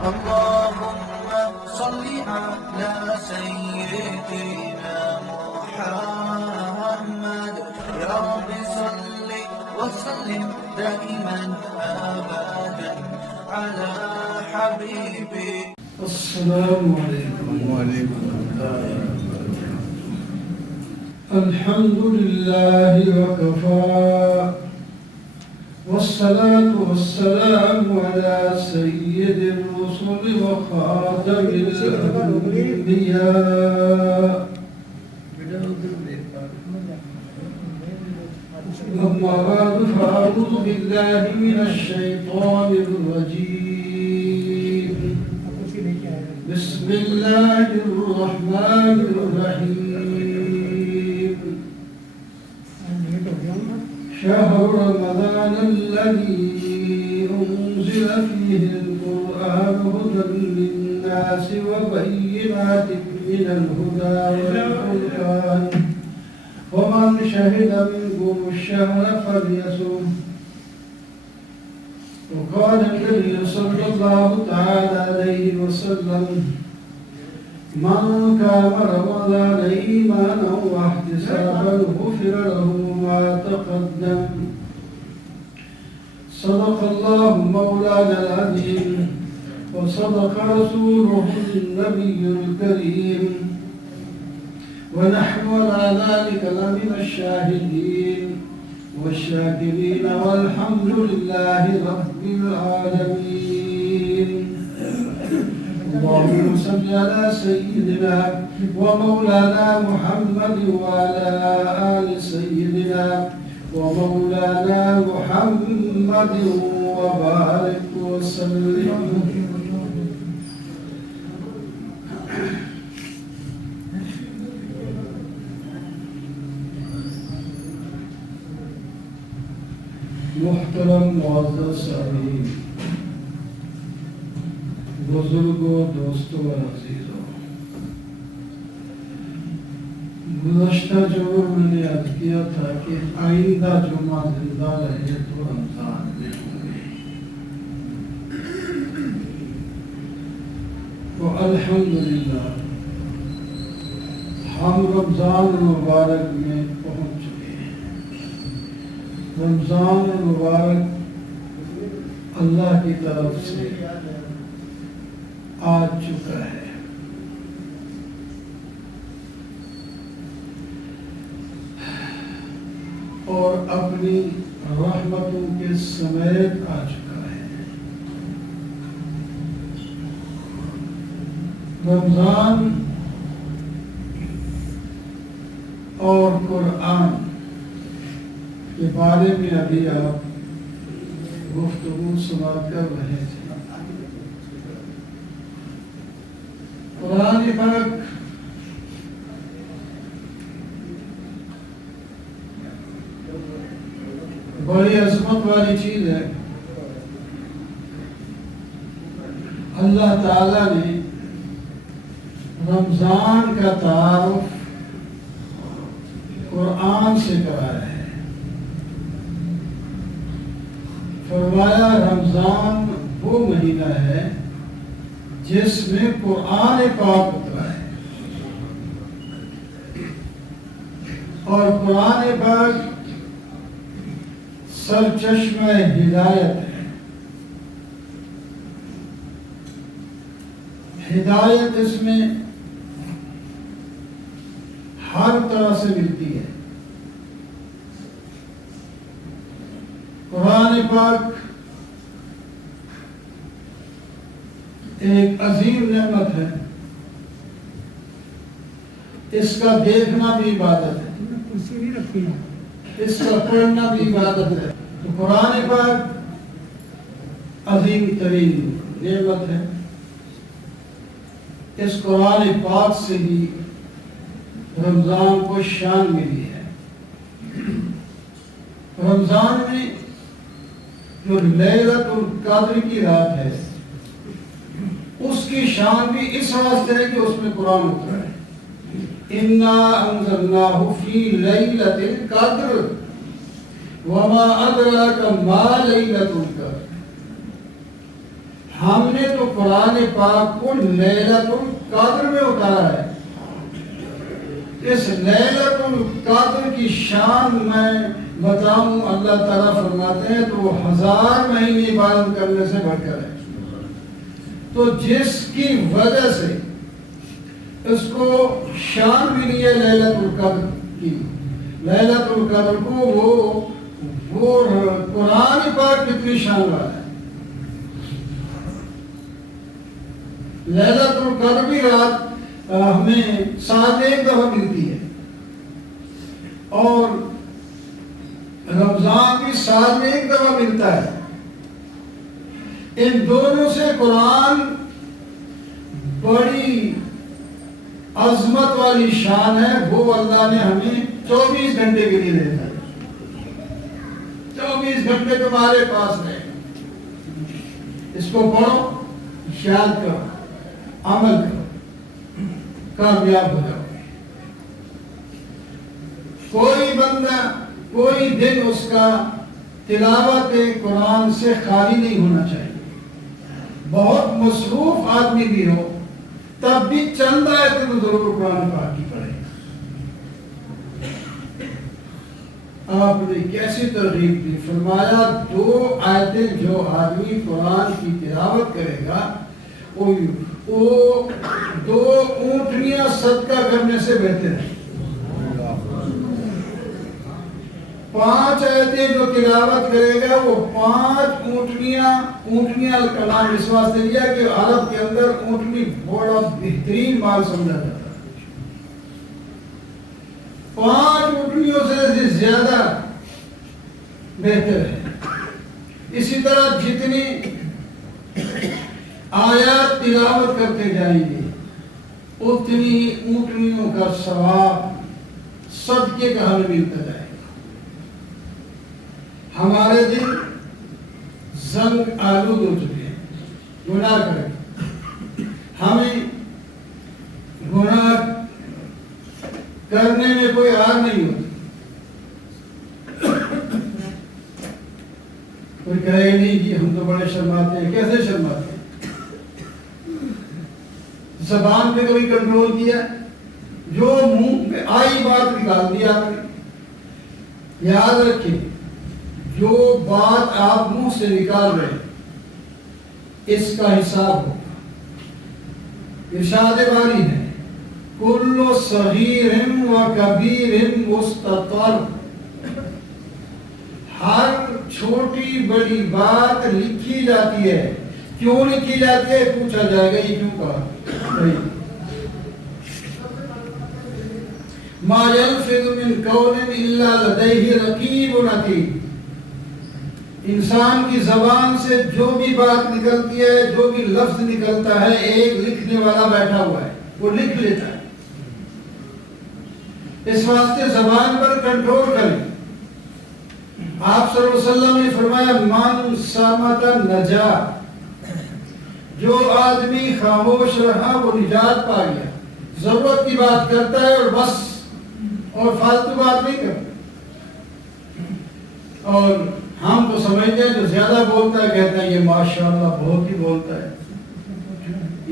اللهم صل على سيدنا محمد يا رب صل وسلم دائما أبدا على حبيبي. السلام علیکم. وعلیکم السلام. الحمد لله وكفى والصلاة والسلام على سيد الرسل وخاتم الأنبياء. أما بعد فأعوذ بالله من الشيطان الرجيم. بسم الله الرحمن الرحيم. شهر رمضان الذي أنزل فيه القرآن هدى للناس وبينات من الهدى والفرقان ومن شهد منكم الشهر فليصم. وقال النبي صلى الله تعالى عليه وسلم من قام رمضان إيمانا واحتسابا غفر له ما تقدم. صدق الله مولانا العظيم وصدق رسوله النبي الكريم ونحن على ذلك لمن الشاهدين والشاكرين والحمد لله رب العالمين. اللهم صل على سيدنا ومولانا محمد وعلى آل سيدنا ومولانا محمد وبارك وسلم. محترم معزز سامعین، بزرگوں، دوستوں اور عزیزوں، گزشتہ جمعہ میں نے عرض کیا تھا کہ آئندہ جمعہ زندہ رہے تو رمضان میں ہوں گے. تو الحمدللہ ہم رمضان مبارک میں پہنچ چکے ہیں. رمضان مبارک اللہ کی طرف سے آ چکا ہے. اور اپنی رحمتوں کے سمیت آ چکا ہے. رمضان اور قرآن کے بارے میں ابھی آپ گفتگو سماعت کر رہے تھے. قرآن پاک بڑی عظمت والی چیز ہے. اللہ تعالی نے رمضان کا تعارف قرآن سے کرایا ہے. فرمایا رمضان وہ مہینہ ہے جس میں قرآن پاک اترا ہے. اور قرآن پاک سرچشمہ ہدایت ہے. ہدایت اس میں ہر طرح سے ملتی ہے. قرآن پاک ایک عظیم نعمت ہے. اس کا دیکھنا بھی عبادت ہے, اس کا پڑھنا بھی عبادت ہے. تو قرآن پاک عظیم ترین نعمت ہے. اس قرآن پاک سے ہی رمضان کو شان ملی ہے. رمضان میں جو لیلۃ القدر کی رات ہے اس کی شان بھی اس واسطے ہے کہ اس میں قرآن اترا ہے. اِنَّا أَنزَلْنَاهُ فِي لَيْلَةِ الْقَدْرِ وَمَا أَدْرَاكَ مَا لَيْلَةُ الْقَدْرِ. ہم نے تو قرآن پاک کو لیلۃ القدر میں اتارا ہے. اس لیلۃ القدر کی شان میں بتاؤں، اللہ تعالیٰ فرماتے ہیں تو وہ 1000 مہینے عبادت کرنے سے بڑھ کر ہے. تو جس کی وجہ سے اس کو شان بھی نہیں ہے لیلۃ القدر کی، لیلۃ القدر کو وہ قرآن پاک کتنی شان والا ہے. لیلۃ القدر بھی رات ہمیں سال میں ایک دفعہ ملتی ہے، اور رمضان بھی سال میں ایک دفعہ ملتا ہے. ان دونوں سے قرآن بڑی عظمت والی شان ہے. وہ اللہ نے ہمیں 24 گھنٹے کے لیے دیتا ہے. 24 گھنٹے تمہارے پاس رہے، اس کو پڑھو، یاد کرو، عمل کرو، کامیاب ہو جاؤ. کوئی بندہ کوئی دن اس کا تلاوت قرآن سے خالی نہیں ہونا چاہیے. بہت مصروف آدمی بھی ہو تب بھی چند آیتیں تو ضرور قرآن پاک کی پڑھے. آپ نے کیسی ترغیب دی، فرمایا 2 آیتیں جو آدمی قرآن کی تلاوت کرے گا وہ 2 اونٹنیاں صدقہ کرنے سے بہتر ہے. 5 آیتیں جو تلاوت کرے گا وہ 5 اونٹنیاں کا نام اس واسطے لیا کہ عرب کے اندر اونٹنی بڑا بہترین مال سمجھا جاتا ہے. 5 اونٹنیوں سے زیادہ بہتر ہے. اسی طرح جتنی آیات تلاوت کرتے جائیں گے اتنی اونٹنیوں کا ثواب صدقے کا ہمیں ملتا جائے گا. ہمارے دل زنگ آلود ہو چکے ہیں گناہ کریں. ہمیں گناہ کرنے میں کوئی آر نہیں ہوتی. کوئی کہے نہیں کہ ہم تو بڑے شرماتے ہیں. کیسے شرماتے ہیں؟ زبان پہ کوئی کنٹرول کیا، جو منہ میں آئی بات نکال دی آپ نے. یاد رکھیں، جو بات آپ منہ سے نکال رہے ہیں اس کا حساب ہوگا. ارشاد باری ہے کل صغیر و کبیر مستطر. ہر چھوٹی بڑی بات لکھی جاتی ہے. کیوں لکھی جاتی ہے؟ پوچھا جائے گا یہ کیوں کہا. ما یلفظ من قول الا لدیہ رقیب عتید. انسان کی زبان سے جو بھی بات نکلتی ہے، جو بھی لفظ نکلتا ہے، ایک لکھنے والا بیٹھا ہوا ہے، وہ لکھ لیتا ہے. اس واسطے زبان پر کنٹرول کریں. آپ صلی اللہ علیہ وسلم نے فرمایا من صامت نجا. جو آدمی خاموش رہا وہ نجات پا گیا. ضرورت کی بات کرتا ہے اور بس، اور فالتو بات نہیں کرتا. اور ہم تو سمجھتے ہیں جو زیادہ بولتا ہے کہتا ہے یہ ماشاءاللہ بہت ہی بولتا ہے.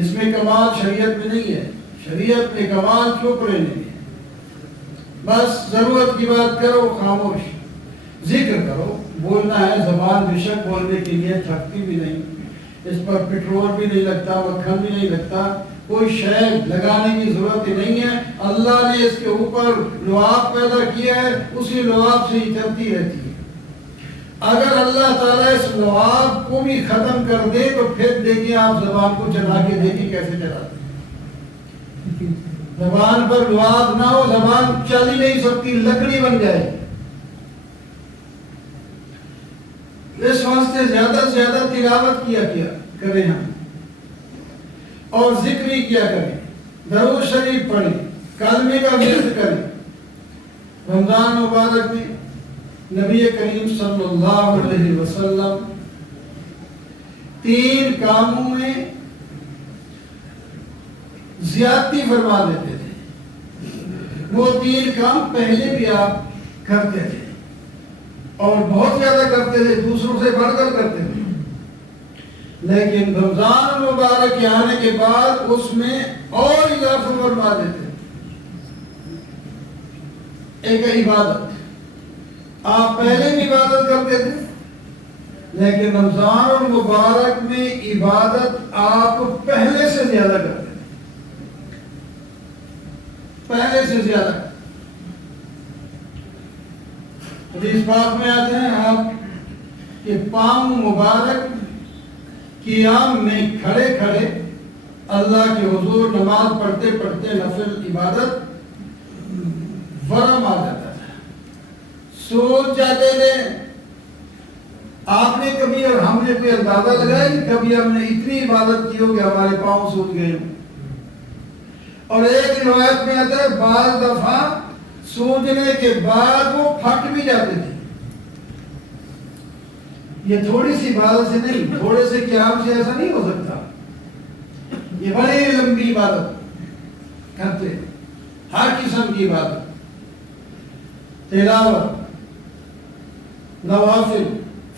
اس میں کمال شریعت میں نہیں ہے. شریعت میں کمال چپ رہنے ہے. بس ضرورت کی بات کرو، خاموش ذکر کرو. بولنا ہے، زبان بے شک بولنے کے لیے تھکتی بھی نہیں، اس پر پٹرول بھی نہیں لگتا، مکھن بھی نہیں لگتا، کوئی شے لگانے کی ضرورت ہی نہیں ہے. اللہ نے اس کے اوپر لعاب پیدا کیا ہے، اسی لعاب سے ہی چلتی رہتی ہے. اگر اللہ تعالیٰ اس لعاب کو بھی ختم کر دے تو پھر دیکھیں آپ زبان کو چلا کے دیکھیں کیسے چلاتے ہیں. زبان پر لعاب نہ ہو زبان چل ہی نہیں سکتی، لکڑی بن جائے. اس واسطے زیادہ سے زیادہ تلاوت کیا کریں ہم، اور ذکر ہی کیا کریں. درود شریف پڑھیں، کلمے کا ورد کریں. رمضان مبارک میں نبی کریم صلی اللہ علیہ وسلم 3 کاموں میں زیادتی فرما دیتے تھے. وہ 3 کام پہلے بھی آپ کرتے تھے اور بہت زیادہ کرتے تھے، دوسروں سے بڑھ کر کرتے تھے. لیکن رمضان المبارک کے آنے کے بعد اس میں اور اضافہ فرما دیتے. ایک عبادت، آپ پہلے بھی عبادت کرتے تھے، لیکن رمضان المبارک میں عبادت آپ پہلے سے زیادہ کرتے تھے، پہلے سے زیادہ. حدیث پاک میں آتے ہیں آپ کہ پاؤں مبارک قیام میں کھڑے کھڑے اللہ کے حضور نماز پڑھتے پڑھتے نفل عبادت ورم آ جاتا تھا، سوچ جاتے تھے. آپ نے کبھی اور ہم نے کوئی اندازہ لگایا کہ کبھی ہم نے اتنی عبادت کی ہو کہ ہمارے پاؤں سوچ گئے ہوں. اور ایک روایت میں آتا ہے بعض دفعہ سوچنے کے بعد وہ پھٹ بھی جاتے تھے. یہ تھوڑی سی عبادت سے نہیں، تھوڑے سے قیام سے ایسا نہیں ہو سکتا. یہ بڑی لمبی عبادت کرتے، ہر قسم کی عبادت، تلاوت، نوافل،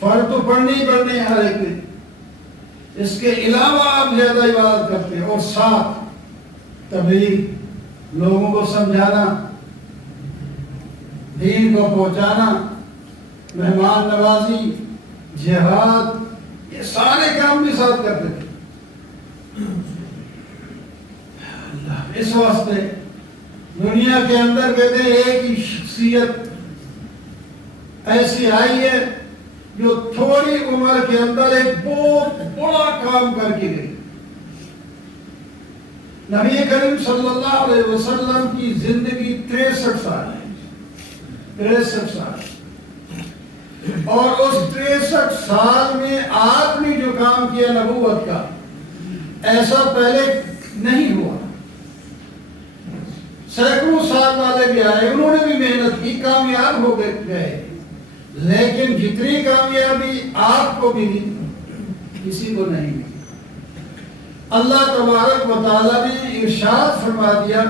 فرض تو پڑھنے ہی پڑھنے ہیں ہر ایک دن. اس کے علاوہ آپ زیادہ عبادت کرتے ہیں. اور ساتھ تبلیغ، لوگوں کو سمجھانا، دین کو پہنچانا، مہمان نوازی، جہاد، یہ سارے کام بھی ساتھ کرتے تھے. اس واسطے دنیا کے اندر کہتے ہیں ایک ہی شخصیت ایسی آئی ہے جو تھوڑی عمر کے اندر ایک بہت بڑا کام کر کے گئی. نبی کریم صلی اللہ علیہ وسلم کی زندگی 63 سال ہے، 63 سال. اور اس 63 سال میں آپ نے جو کام کیا نبوت کا، ایسا پہلے نہیں ہوا. سینکڑوں سال والے بھی آئے، انہوں نے بھی محنت کی، کامیاب ہو گئے، لیکن جتنی کامیابی آپ کو ملی کسی کو نہیں ملی. اللہ تبارک و تعالیٰ نے ارشاد فرما دیا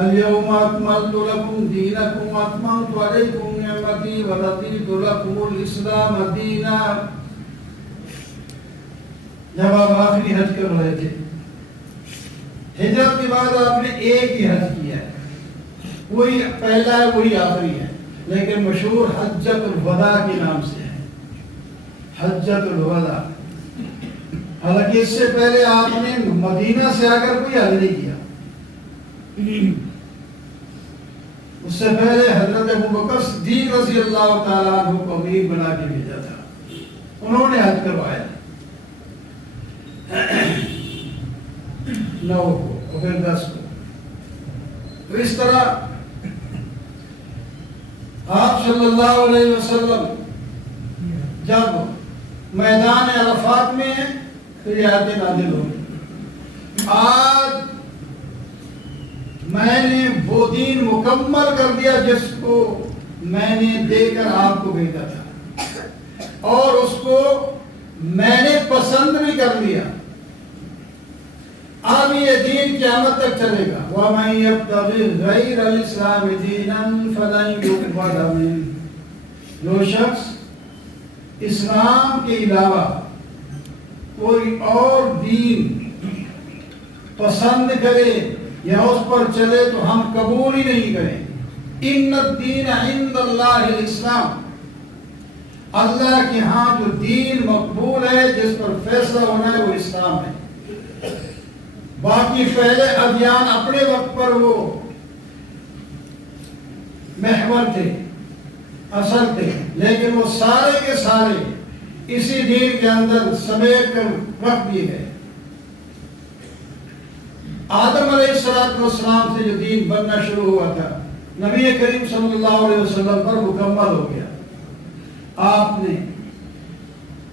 الیوم اکملت لکم دینکم اتممت علیکم نعمتی ورضیت لکم الاسلام دینا. جب آپ آخری حج کر رہے تھے، ہجرت کے بعد آپ نے ایک ہی حج کیا ہے، وہی پہلا ہے وہی آخری ہے، لیکن مشہور حجۃ الوداع کے نام سے ہے، حجۃ الوداع. حالانکہ اس سے پہلے آپ نے مدینہ سے آ کر کوئی حج نہیں کیا. اس سے پہلے حضرت ابوبکر صدیق رضی اللہ تعالیٰ عنہ کو امیر بنا کے بھیجا تھا، انہوں نے حج کروایا 9 کو اور پھر 10 کو. تو اس طرح آپ صلی اللہ علیہ وسلم جب میدان عرفات میں ہیں تو یہ آیتیں نازل ہو گئی. آج میں نے وہ دین مکمل کر دیا جس کو میں نے دے کر آپ کو بھیجا تھا، اور اس کو میں نے پسند بھی کر لیا. اب یہ دین قیامت تک چلے گا. وَمَن يَبْتَغِ غَيْرَ الْإِسْلَامِ دِينًا فَلَن يُقْبَلَ مِنْهُ. جو شخص اسلام کے علاوہ کوئی اور دین پسند کرے یا اس پر چلے تو ہم قبول ہی نہیں کریں. ان الدین عند اللہ الاسلام. اللہ کے ہاں جو دین مقبول ہے، جس پر فیصلہ ہونا ہے، وہ اسلام ہے. باقی پہلے ادیان اپنے وقت پر وہ محور تھے، اصل تھے، لیکن وہ سارے کے سارے اسی دین کے اندر سمیٹ کر رکھ دیے گئے. آدم علیہ السلام سے جو دین بننا شروع ہوا تھا، نبی کریم صلی اللہ علیہ وسلم پر مکمل ہو گیا. آپ نے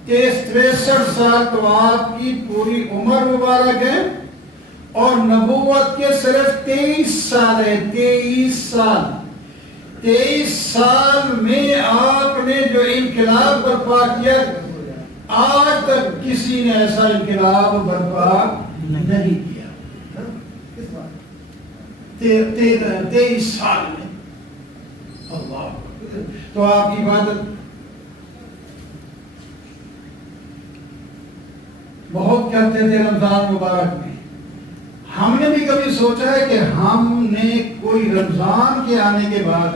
63 سال تو آپ کی پوری عمر مبارک ہے، اور نبوت کے صرف 23 سال ہے. 23 سال میں آپ نے جو انقلاب برپا کیا، آج تک کسی نے ایسا انقلاب برپا نہیں کیا. 23 سال میں. اللہ. تو آپ کی عبادت بہت کرتے تھے رمضان مبارک میں. ہم نے بھی کبھی سوچا ہے کہ ہم نے کوئی رمضان کے آنے کے بعد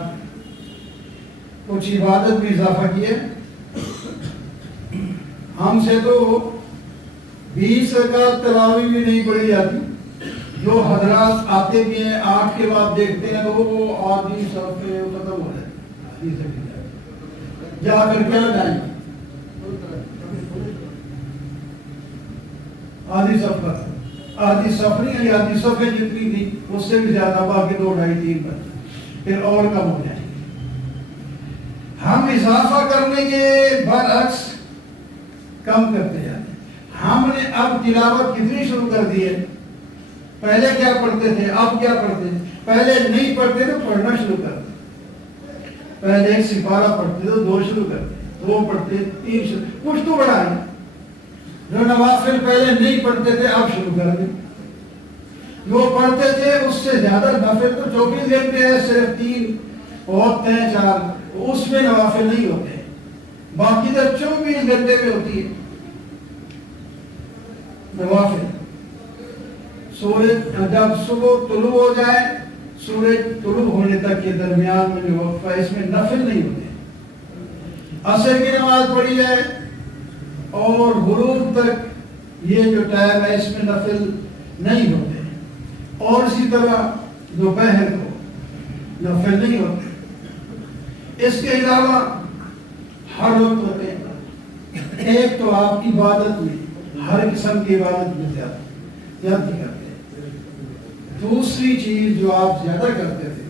کچھ عبادت میں اضافہ کیا؟ ہم سے تو 20 رکعت تراویح بھی نہیں پڑھی جاتی. جو حضرات آتے بھی ہیں 8 کے بعد دیکھتے ہیں تو وہ آدھی صف پہ ختم ہو جائے. جا کر کیا جائیں گے؟ آدھی صف نہیں، آدھی صفیں جتنی تھی اس سے بھی زیادہ، باقی 2 2.5 3 پر پھر اور کم ہو جائیں گے. ہم اضافہ کرنے کے برعکس کم کرتے جاتے ہیں. ہم نے اب تلاوت کتنی شروع کر دی ہے. پہلے کیا پڑھتے تھے، اب کیا پڑھتے ہیں؟ پہلے نہیں پڑھتے تو پڑھنا شروع کرتے. پہلے 1 سپارہ پڑھتے تو 2 شروع کرتے، 2 پڑھتے 3 شروع، کچھ تو بڑا ہے. جو نوافل پہلے نہیں پڑھتے تھے اب شروع کر دیں. جو پڑھتے تھے اس سے زیادہ نفل تو 24 گھنٹے ہے، صرف 3 ہوتے ہیں 4، اس میں نوافل نہیں ہوتے. باقی تو 24 گھنٹے میں ہوتی ہے نوافل. سورج جب صبح طلوع ہو جائے، سورج طلوع ہونے تک کے درمیان میں جو وقفہ ہے اس میں نفل نہیں ہوتے. عصر کی نماز پڑھی جائے اور غروب تک یہ جو ٹائم ہے اس میں نفل نہیں ہوتے. اور اسی طرح دوپہر کو نفل نہیں ہوتے. اس کے علاوہ ہر وقت ہوتے ہیں. ایک تو آپ عبادت میں ہر قسم کی عبادت میں زیادتی کرتے ہیں. دوسری چیز جو آپ زیادہ کرتے تھے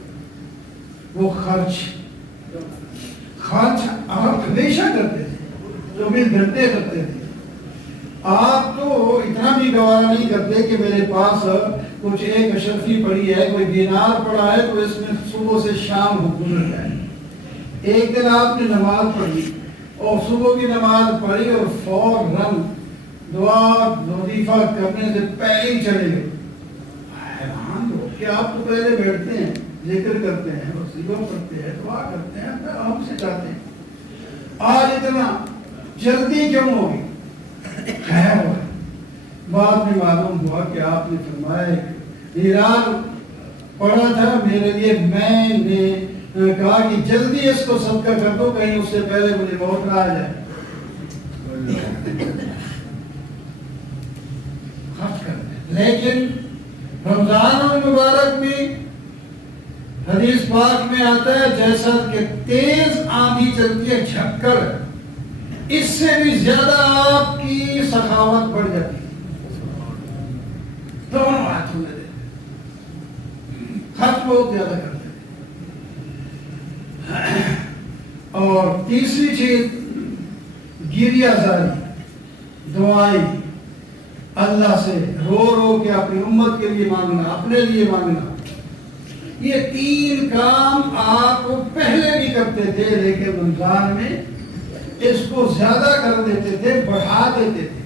وہ خرچ آپ ہمیشہ کرتے تھے، 24 گھنٹے کرتے تھے. آپ تو اتنا بھی گوارا نہیں کرتے کہ میرے پاس کچھ 1 اشرفی پڑی ہے، کوئی دینار پڑا ہے تو اس میں صبح سے شام گزر جائے. ایک دن آپ نے نماز پڑھی اور صبح کی نماز پڑھی اور فوراً دعا وظیفہ کرنے سے پہلے ہی چلے گئے. حیران ہو کہ آپ تو پہلے بیٹھتے ہیں، ذکر کرتے ہیں، وظیفہ پڑھتے ہیں، دعا کرتے ہیں، ہم سے چاہتے ہیں، آج اتنا جلدی کیوں ہوگی؟ خیر بعد میں معلوم ہوا کہ آپ نے فرمایا ایران پڑھا تھا میرے لیے، میں نے کہا کہ جلدی اس کو صدقہ کر دو کہیں اس سے پہلے مجھے موت نہ آ جائے. لیکن رمضان المبارک میں حدیث پاک میں آتا ہے جیسا کہ تیز آندھی چلتی ہے جھکر، اس سے بھی زیادہ آپ کی سخاوت بڑھ جاتی ہے. دونوں ہاتھوں میں دیتے، خرچ بہت زیادہ کرتے ہیں. اور تیسری چیز گریہ زاری، دعائیں اللہ سے رو رو کے اپنی امت کے لیے مانگنا، اپنے لیے مانگنا. یہ 3 کام آپ پہلے بھی کرتے تھے لیکن رمضان میں اس کو زیادہ کر دیتے تھے، بڑھا دیتے تھے.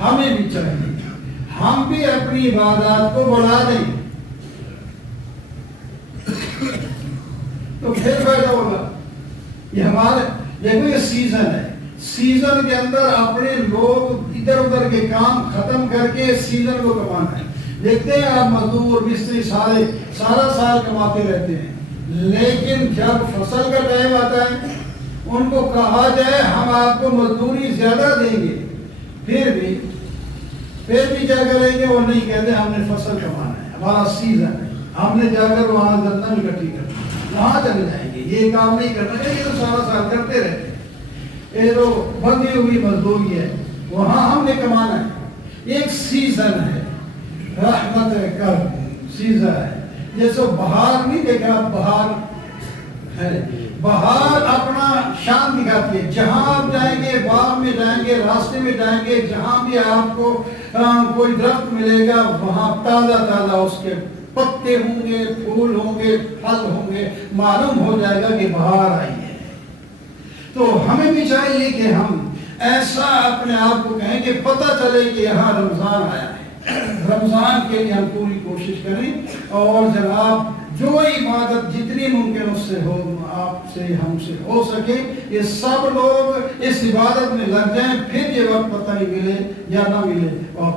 ہمیں بھی چاہیے ہم بھی اپنی عبادات کو بڑھا دیں تو پھر فائدہ ہوگا. یہ ہمارے دیکھو یہ سیزن ہے، سیزن کے اندر اپنے لوگ ادھر ادھر کے کام ختم کر کے سیزن کو کمانا ہے. دیکھتے ہیں آپ مزدور مستری سارا سال کماتے رہتے ہیں، لیکن جب فصل کا ٹائم آتا ہے ان کو کہا جائے ہم آپ کو مزدوری زیادہ دیں گے، پھر بھی کیا کریں گے؟ وہ نہیں کہتے ہم نے فصل کمانا ہے، ہمارا سیزن ہے، ہم نے جا کر وہاں گندم اکٹھی کرنا، وہاں چلے جائیں گے، یہ کام نہیں کرنا ہے. یہ تو سارا سال کرتے رہتے ہیں، یہ تو بندی ہوئی مزدوری ہے، وہاں ہم نے کمانا ہے. ایک سیزن ہے، رحمت کر سیزن ہے. جیسے بہار نہیں دیکھا، بہار ہے، بہار اپنا شان دکھاتی ہے. جہاں آپ جائیں گے، باغ میں جائیں گے، راستے میں جائیں گے، جہاں بھی آپ کو کوئی درخت ملے گا وہاں تازہ تازہ اس کے پتے ہوں گے، پھول ہوں گے، پھل ہوں گے، معلوم ہو جائے گا کہ بہار آئی ہے. تو ہمیں بھی چاہیے کہ ہم ایسا اپنے آپ کو کہیں کہ پتہ چلے کہ یہاں رمضان آیا ہے. رمضان کے لیے ہم پوری کوشش کریں اور جناب جو عبادت جتنی ممکن اس سے ہو، آپ سے ہم سے ہو سکے، یہ سب لوگ اس عبادت میں لگ جائیں، پھر یہ وقت پتہ نہیں ملے یا نہ ملے. اور